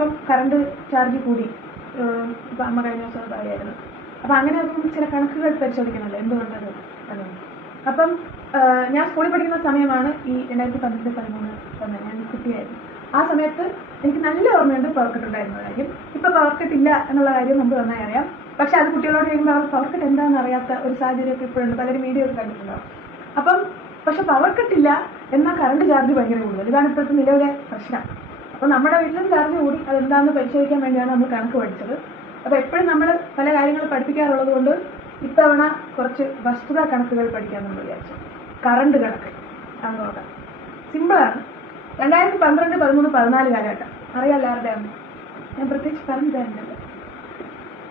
ഇപ്പം current charge കൂടി, ഇപ്പം അമ്മ കഴിഞ്ഞ ദിവസം പറയായിരുന്നു. അപ്പം അങ്ങനെ നമുക്ക് ചില കണക്കുകൾ പരിശോധിക്കണമല്ലോ എന്തുകൊണ്ടത് അതുകൊണ്ട്. അപ്പം ഞാൻ സ്കൂളിൽ പഠിക്കുന്ന സമയമാണ് ഈ 2012-13 തന്നെ, ഞാൻ കുട്ടിയായിരുന്നു. ആ സമയത്ത് എനിക്ക് നല്ല ഓർമ്മയുണ്ട് പവർ കട്ട് ഉണ്ടായിരുന്ന കാര്യം. ഇപ്പം പവർ കട്ട് ഇല്ല എന്നുള്ള കാര്യം നമുക്ക് നന്നായി അറിയാം. പക്ഷെ അത് കുട്ടികളോട് ചോദിക്കുമ്പോൾ അവർ പവർ കട്ട് എന്താണെന്ന് അറിയാത്ത ഒരു സാഹചര്യമൊക്കെ ഇപ്പോഴുണ്ട്, പലരും വീഡിയോ ഒക്കെ കണ്ടിട്ടുണ്ടാവും. അപ്പം പക്ഷെ പവർ കട്ടില്ല എന്നാൽ കറണ്ട് ചാർജ് ഭയങ്കര കൂടുതൽ. ഇതാണ് ഇപ്പോഴത്തെ നിലവിലെ പ്രശ്നം. അപ്പോൾ നമ്മുടെ വീട്ടിലും ചാർജ് കൂടി, അതെന്താണെന്ന് പരിശോധിക്കാൻ വേണ്ടിയാണ് നമ്മൾ കണക്ക് പഠിച്ചത്. അപ്പോൾ എപ്പോഴും നമ്മൾ പല കാര്യങ്ങൾ പഠിപ്പിക്കാറുള്ളത് കൊണ്ട് ഇത്തവണ കുറച്ച് വസ്തുതാ കണക്കുകൾ പഠിക്കാൻ നമ്മൾ വിചാരിച്ചു. കറണ്ട് കണക്ക് അത് നോക്കാം. സിമ്പിളാണ്. 2012, 13, 14 കാലഘട്ടം അറിയാമല്ലോ ആരുടെയാണ്, ഞാൻ പ്രത്യേകിച്ച് പറഞ്ഞു തരുന്നില്ല.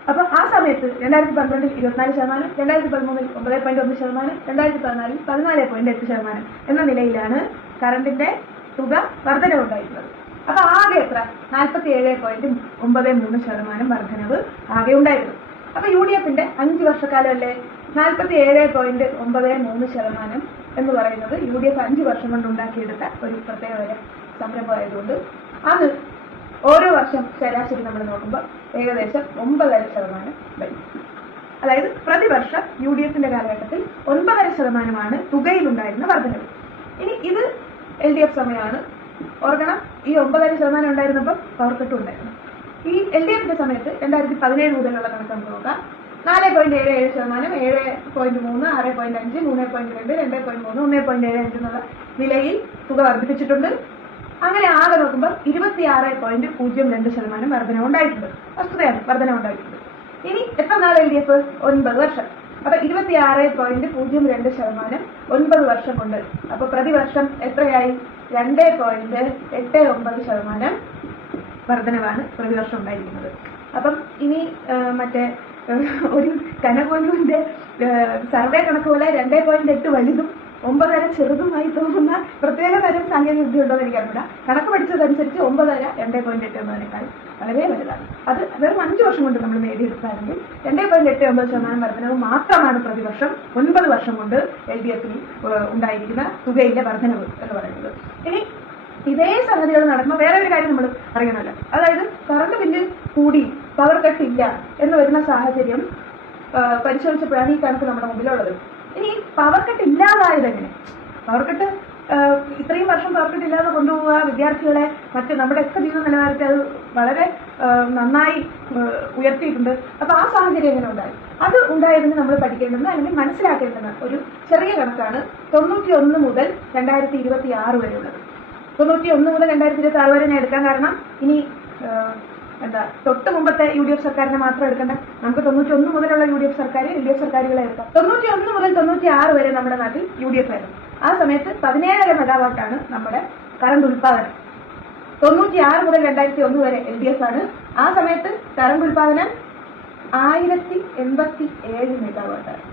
അപ്പം ആ സമയത്ത് 2012 24%, 2013 9.1%, 2014 14.8% എന്ന നിലയിലാണ് കറണ്ടിന്റെ തുക വർധനവുണ്ടായിരുന്നത്. അപ്പൊ ആകെ എത്ര? 47.93% വർധനവ് ആകെ ഉണ്ടായിരുന്നു. അപ്പൊ UDFന്റെ 5 വർഷക്കാലമല്ലേ 47.93% എന്ന് പറയുന്നത് UDF 5 വർഷം കൊണ്ട് ഉണ്ടാക്കിയെടുത്ത ഒരു പ്രത്യേക സംരംഭമായതുകൊണ്ട് അത് ഓരോ വർഷം ശരാശരി നമ്മൾ നോക്കുമ്പോൾ ഏകദേശം 9.5% വരും. അതായത് പ്രതിവർഷം UDFന്റെ കാലഘട്ടത്തിൽ 9.5% തുകയിലുണ്ടായിരുന്ന വർധനവ്. ഇനി ഇത് LDF സമയമാണ്. ഓർക്കണം, ഈ 9.5% ഉണ്ടായിരുന്നപ്പോൾ പവർ കട്ടും ഉണ്ടായിരുന്നു. ഈ LDFന്റെ സമയത്ത് 2017 മുതലുള്ള കണക്ക് നമുക്ക് നോക്കാം. 4.77%, 7.3, 6.5, 3.2, 2.3, 1.75 എന്നുള്ള നിലയിൽ തുക വർദ്ധിപ്പിച്ചിട്ടുണ്ട്. അങ്ങനെ ആകെ നോക്കുമ്പോൾ 26.02% വർധന ഉണ്ടായിട്ടുണ്ട്. വസ്തുതയാണ്, വർധന ഉണ്ടായിട്ടുണ്ട്. ഇനി എത്ര നാൾ LDF? 9 വർഷം. അപ്പൊ 26.02% 9 വർഷം കൊണ്ട്. അപ്പൊ പ്രതിവർഷം എത്രയായി? 2.89% വർധനവാണ് പ്രതിവർഷം ഉണ്ടായിരിക്കുന്നത്. അപ്പം ഇനി മറ്റേ ഒരു കനകോലുവിന്റെ സർവേ കണക്ക് പോലെ 2.8 വലുതും 9.5 ചെറുതുമായി തോന്നുന്ന പ്രത്യേക തരം സാങ്കേതിക വിദ്യ ഉണ്ടോ എന്ന് എനിക്കറിയില്ല. കണക്ക് പഠിച്ചതനുസരിച്ച് 9.5 2.8 എന്നതിനേക്കാൾ വളരെ വലുതാണ്. അത് വെറും 5 വർഷം കൊണ്ട് നമ്മൾ നേടിയെടുത്താണെങ്കിൽ 2.89% വർധനവ് മാത്രമാണ് പ്രതിവർഷം 9 വർഷം കൊണ്ട് LDFൽ ഉണ്ടായിരിക്കുന്ന തുകയിലെ വർധനവ് എന്ന് പറയുന്നത്. ഇനി ഇതേ സംഗതികൾ നടക്കുമ്പോൾ വേറെ ഒരു കാര്യം നമ്മൾ അറിയണമല്ലോ. അതായത് കറണ്ട് ബില്ല് കൂടി പവർ കട്ട് ഇല്ല എന്ന് വരുന്ന സാഹചര്യം പരിശോധിച്ചപ്പോഴാണ് ഈ കണക്ക് നമ്മുടെ മുമ്പിലുള്ളത്. ഇനി പവർ കട്ട് ഇല്ലാതായത് എങ്ങനെ? പവർ കട്ട് ഇത്രയും വർഷം പവർ കട്ട് ഇല്ലാതെ കൊണ്ടുപോവുക വിദ്യാർത്ഥികളെ മറ്റ് നമ്മുടെ ഒക്കെ ജീവിത നിലവാരത്തെ അത് വളരെ നന്നായി ഉയർത്തിയിട്ടുണ്ട്. അപ്പൊ ആ സാഹചര്യം എങ്ങനെ ഉണ്ടായി? അത് ഉണ്ടായതിന് നമ്മൾ പഠിക്കേണ്ടുന്ന അല്ലെങ്കിൽ മനസ്സിലാക്കേണ്ടുന്ന ഒരു ചെറിയ കണക്കാണ് 91 മുതൽ 2026 വരെയുള്ളത്. 91 മുതൽ 2026 വരെ ഞാൻ എടുക്കാൻ കാരണം ഇനി തൊട്ട് മുമ്പത്തെ UDF സർക്കാരിനെ മാത്രം എടുക്കേണ്ട, നമുക്ക് 91 മുതലുള്ള UDF സർക്കാർ LDF സർക്കാരുകളെ എടുക്കാം. 91 മുതൽ 96 വരെ നമ്മുടെ നാട്ടിൽ UDF ആയിരുന്നു. ആ സമയത്ത് 17.5 മെഗാവാട്ടാണ് നമ്മുടെ കറണ്ട് ഉൽപാദനം. 96 മുതൽ 2001 വരെ LDF ആണ്. ആ സമയത്ത് കറണ്ട് ഉൽപാദനം 1087 മെഗാവാട്ടാണ്.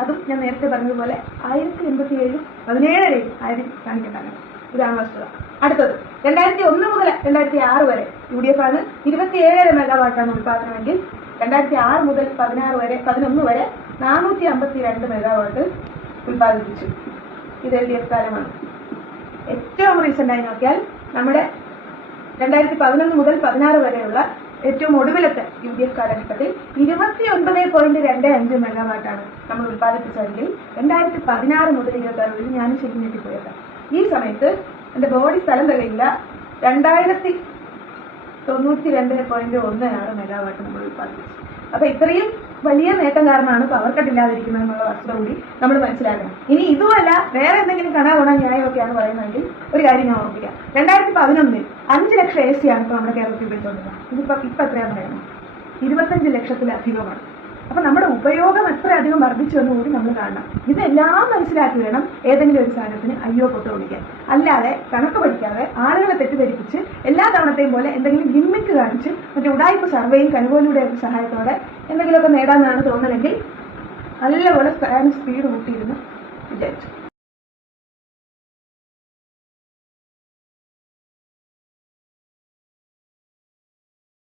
അതും ഞാൻ നേരത്തെ പറഞ്ഞതുപോലെ 1087 17 ആരും കാണിക്കേണ്ടതാണ്. ഇതാണ് വസ്തുത. അടുത്തത് 2001 മുതൽ 2006 വരെ UDF ആണ്. 27 മെഗാവാട്ടാണ് ഉൽപാദനമെങ്കിൽ 2006 മുതൽ 11 വരെ 452 മെഗാവാട്ട് ഉൽപാദിപ്പിച്ചു. ഇത് LDF കാലമാണ്. ഏറ്റവും റീസെന്റായി നോക്കിയാൽ നമ്മുടെ 2011 മുതൽ 16 വരെയുള്ള ഏറ്റവും ഒടുവിലത്തെ UDF കാലഘട്ടത്തിൽ 29.25 മെഗാവാട്ടാണ് നമ്മൾ ഉൽപ്പാദിപ്പിച്ചതെങ്കിൽ 2016 മുതൽ 26 ഞാനും ശരി ഞെട്ടിപ്പോയേക്കാം. ഈ സമയത്ത് എന്റെ ബോഡി സ്ഥലം തികയില്ല 2092.16 മെഗാവാട്ട് നമ്മൾ ഉൽപ്പാദിപ്പിച്ചു. അപ്പൊ ഇത്രയും വലിയ നേട്ടം കാരണമാണ് പവർ കട്ട് ഇല്ലാതിരിക്കുന്നത് എന്നുള്ള വസ്തുത കൂടി നമ്മൾ മനസ്സിലാക്കണം. ഇനി ഇതുമല്ല വേറെ എന്തെങ്കിലും കണകുണ ന്യായമൊക്കെയാണ് പറയുന്നതെങ്കിൽ ഒരു കാര്യം ഞാൻ ഓർമ്മിക്കാം. 2011 5 ലക്ഷം AC ആണ് ഇപ്പൊ നമ്മുടെ കേരളത്തിൽ ഉപയോഗിച്ചുകൊണ്ടിരുന്നത്. ഇപ്പൊ എത്രയാണെന്ന് പറയുന്നത്? 25 ലക്ഷത്തിലധികമാണ്. അപ്പൊ നമ്മുടെ ഉപയോഗം എത്ര അധികം വർദ്ധിച്ചു എന്ന് കൂടി നമ്മൾ കാണണം. ഇതെല്ലാം മനസ്സിലാക്കി വേണം ഏതെങ്കിലും ഒരു സാധനത്തിന് അയ്യോ പൊട്ട് വിളിക്കാൻ. അല്ലാതെ കണക്ക് പഠിക്കാതെ ആളുകളെ തെറ്റിദ്ധരിപ്പിച്ച് എല്ലാ തവണത്തെയും പോലെ എന്തെങ്കിലും ഗിമ്മിക്ക് കാണിച്ച് മറ്റേ ഉടായ്പ സർവേയും കനുകോലിയുടെ സഹായത്തോടെ എന്തെങ്കിലുമൊക്കെ നേടാമെന്നാണ് തോന്നലെങ്കിൽ നല്ലപോലെ സ്പീഡ് കൂട്ടിയിരുന്ന് വിചാരിച്ചു.